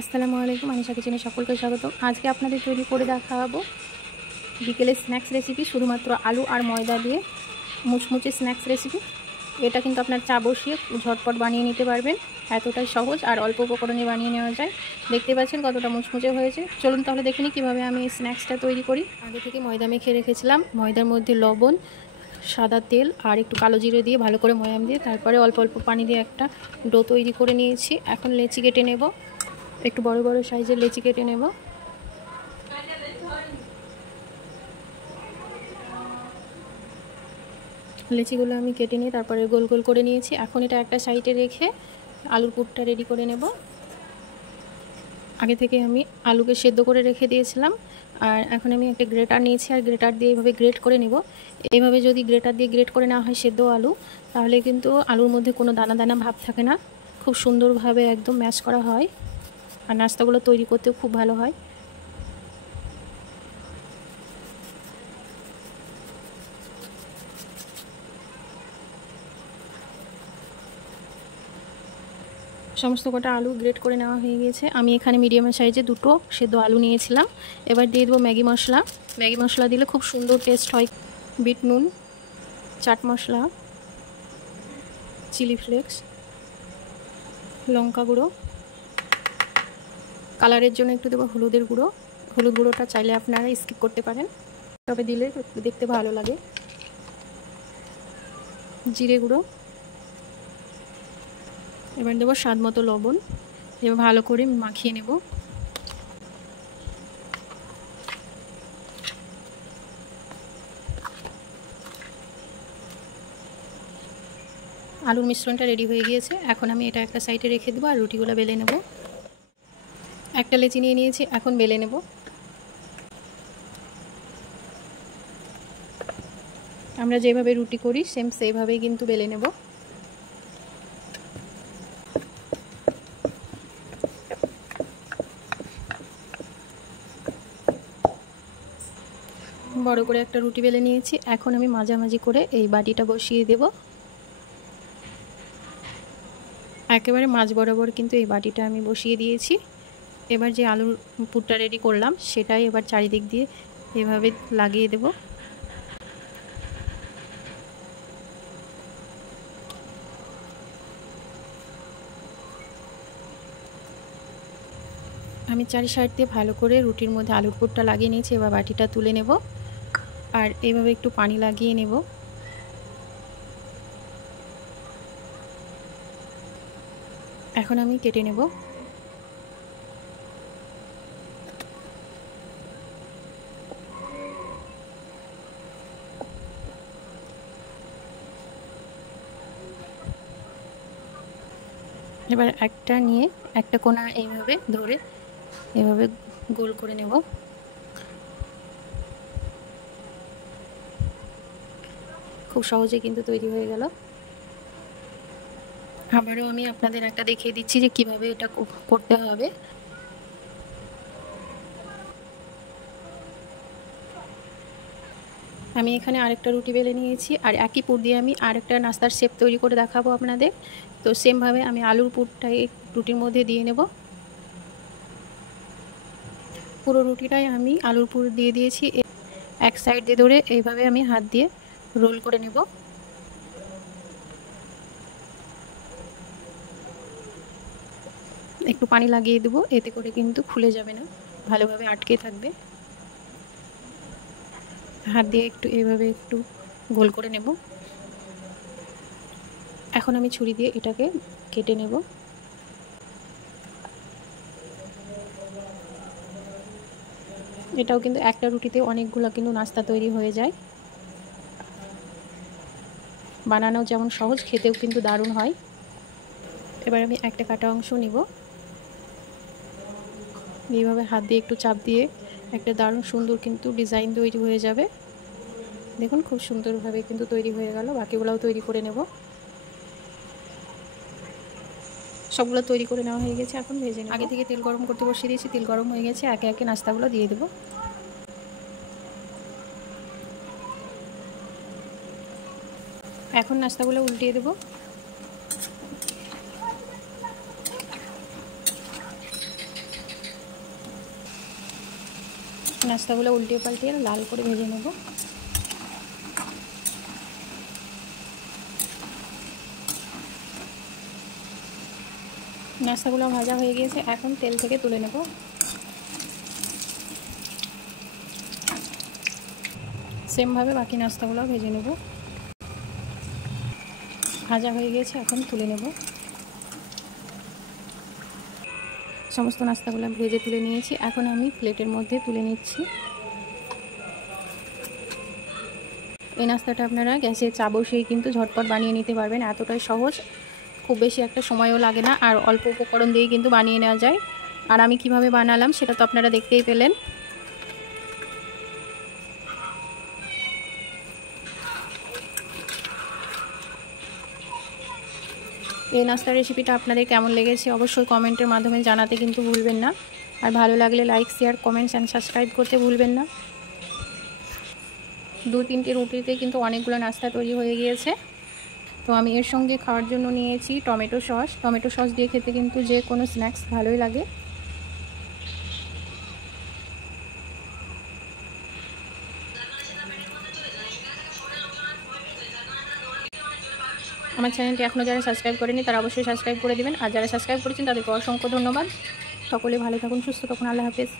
আসসালামু আলাইকুম, আনিশা কিচেনে সকলকে স্বাগত। আজকে আপনাদের তৈরি করে দেখাবো বিকেলের স্ন্যাক্স রেসিপি, শুধুমাত্র আলু আর ময়দা দিয়ে মুচমুচে স্ন্যাক্স রেসিপি। এটা কিন্তু আপনার চা বসিয়ে ঝটপট বানিয়ে নিতে পারবেন, এতটাই সহজ আর অল্প উপকরণে বানিয়ে নেওয়া যায়। দেখতে পাচ্ছেন কতটা মুচমুচে হয়েছে। চলুন তাহলে দেখে নিই কীভাবে আমি এই স্ন্যাক্সটা তৈরি করি। আগে থেকে ময়দা মেখে রেখেছিলাম, ময়দার মধ্যে লবণ, সাদা তেল আর একটু কালো জিরে দিয়ে ভালো করে ময়াম দিয়ে তারপরে অল্প অল্প পানি দিয়ে একটা ডো তৈরি করে নিয়েছি। এখন লেচি কেটে নেব, একটু বড় বড় সাইজের লেচি কেটে নেব। লেচিগুলো আমি কেটে নিয়ে তারপরে গোল গোল করে নিয়েছি। এখন এটা একটা সাইডে রেখে আলুর পুরটা রেডি করে নেব। আগে থেকে আমি আলুকে সেদ্ধ করে রেখে দিয়েছিলাম, আর এখন আমি একটা গ্রেটার নিয়েছি আর গ্রেটার দিয়ে এইভাবে গ্রেট করে নেব। এইভাবে যদি গ্রেটার দিয়ে গ্রেট করে নেওয়া হয় সেদ্ধ আলু, তাহলে কিন্তু আলুর মধ্যে কোনো দানা দানা ভাব থাকে না, খুব সুন্দরভাবে একদম ম্যাশ করা হয় আর নাস্তাগুলো তৈরি করতেও খুব ভালো হয়। সমস্ত কটা আলু গ্রেট করে নেওয়া হয়ে গেছে। আমি এখানে মিডিয়ামের সাইজে দুটো সেদ্ধ আলু নিয়েছিলাম। এবার দিয়ে দেবো ম্যাগি মশলা। ম্যাগি মশলা দিলে খুব সুন্দর টেস্ট হয়। বিট নুন, চাট মশলা, চিলি ফ্লেক্স, লঙ্কা গুঁড়ো, কালারের জন্য একটু দেবো হলুদের গুঁড়ো। হলুদ গুঁড়োটা চাইলে আপনারা স্কিপ করতে পারেন, তবে দিলে দেখতে ভালো লাগে। জিরে গুঁড়ো, এবার দেবো স্বাদ মতো লবণ। এবার ভালো করে মাখিয়ে নেব। আলুর মিশ্রণটা রেডি হয়ে গিয়েছে। এখন আমি এটা একটা সাইডে রেখে দেবো আর রুটিগুলো বেলে নেব। একটা লেচি নিয়ে নিয়েছি, এখন বেলে নেব। আমরা যেভাবে রুটি করি সেম সেইভাবেই কিন্তু বেলে নেব। বড় করে একটা রুটি বেলে নিয়েছি। এখন আমি মাঝামাঝি করে এই বাটিটা বসিয়ে দেব। একেবারে মাঝ বরাবর কিন্তু এই বাটিটা আমি বসিয়ে দিয়েছি। এবার যে আলুর পুরটা রেডি করলাম সেটাই এবার চারিদিক দিয়ে এভাবে লাগিয়ে দেব। আমি চারি সাইড দিয়ে ভালো করে রুটির মধ্যে আলুর পুরটা লাগিয়ে নিয়েছি। এবার বাটিটা তুলে নেব আর এইভাবে একটু পানি লাগিয়ে নেব। এখন আমি কেটে নেব। এবার একটা নিয়ে একটা কোণা এইভাবে ধরে এভাবে গোল করে নেব। খুব সহজে কিন্তু তৈরি হয়ে গেল। আবারও আমি আপনাদের একটা দেখিয়ে দিচ্ছি যে কিভাবে এটা করতে হবে। আমি এখানে আরেকটা রুটি বেলে নিয়েছি আর একই পুর দিয়ে আমি আরেকটা নাস্তার শেপ তৈরি করে দেখাবো আপনাদের। তো সেমভাবে আমি আলুর পুরটা এই রুটির মধ্যে দিয়ে নেব। পুরো রুটিটাই আমি আলুর পুর দিয়ে দিয়েছি। এক সাইড দিয়ে ধরে এইভাবে আমি হাত দিয়ে রোল করে নেব। একটু পানি লাগিয়ে দেবো, এতে করে কিন্তু খুলে যাবে না, ভালোভাবে আটকে থাকবে। হাত দিয়ে একটু এইভাবে একটু গোল করে নেব। এখন আমি ছুরি দিয়ে এটাকে কেটে নেব। এটাও কিন্তু একটা রুটিতে অনেকগুলো কিন্তু নাস্তা তৈরি হয়ে যায়। বানানো যেমন সহজ, খেতেও কিন্তু দারুণ হয়। এবার আমি একটা কাটা অংশ নিব, এইভাবে হাত দিয়ে একটু চাপ দিয়ে একটা দারুণ সুন্দর কিন্তু ডিজাইন তৈরি হয়ে যাবে। দেখুন খুব সুন্দরভাবে কিন্তু তৈরি হয়ে গেল। বাকিগুলোও তৈরি করে নেব। সবগুলো তৈরি করে নেওয়া হয়ে গেছে, এখন ভেজে নেব। আগে থেকে তেল গরম করতে বসিয়ে দিয়েছি, তেল গরম হয়ে গেছে। একে একে নাস্তাগুলো দিয়ে দেব। এখন নাস্তাগুলো উল্টিয়ে দেব। নাস্তাগুলো উল্টিয়ে পাল্টিয়ে লাল করে ভেজে নেব। নাস্তাগুলো ভাজা হয়ে গিয়েছে, এখন তেল থেকে তুলে নেব। সেমভাবে বাকি নাস্তাগুলো ভেজে নেব। ভাজা হয়ে গিয়েছে, এখন তুলে নেব। সমস্ত নাস্তাগুলো ভেজে তুলে নিয়েছি, এখন আমি প্লেটের মধ্যে তুলে নিচ্ছি। এই নাস্তাটা আপনারা গ্যাসে চা বসিয়ে কিন্তু ঝটপট বানিয়ে নিতে পারবেন, এতটাই সহজ, খুব বেশি একটা সময়ও লাগে না, আর অল্প উপকরণ দিয়ে কিন্তু বানিয়ে নেওয়া যায়। আর আমি কিভাবে বানালাম সেটা তো আপনারা দেখতেই পেলেন। এই নাস্তার রেসিপিটা আপনাদের কেমন লেগেছে অবশ্যই কমেন্টের মাধ্যমে জানাতে কিন্তু ভুলবেন না। আর ভালো লাগলে like, share, comments and subscribe করতে ভুলবেন না। 2-3টে রুটিতে কিন্তু অনেকগুলো নাস্তা তৈরি হয়ে গিয়েছে। তো আমি এর সঙ্গে খাওয়ার জন্য নিয়েছি টমেটো সস। টমেটো সস দিয়ে খেতে কিন্তু যে কোনো স্ন্যাক্স ভালোই লাগে। আমার চ্যানেলটি এখনও যারা সাবস্ক্রাইব করেনি তারা অবশ্যই সাবস্ক্রাইব করে দেবেন, আর যারা সাবস্ক্রাইব করেছেন তাদেরকে অসংখ্য ধন্যবাদ। সকলে ভালো থাকুন, সুস্থ থাকুন, আল্লাহ হাফেজ।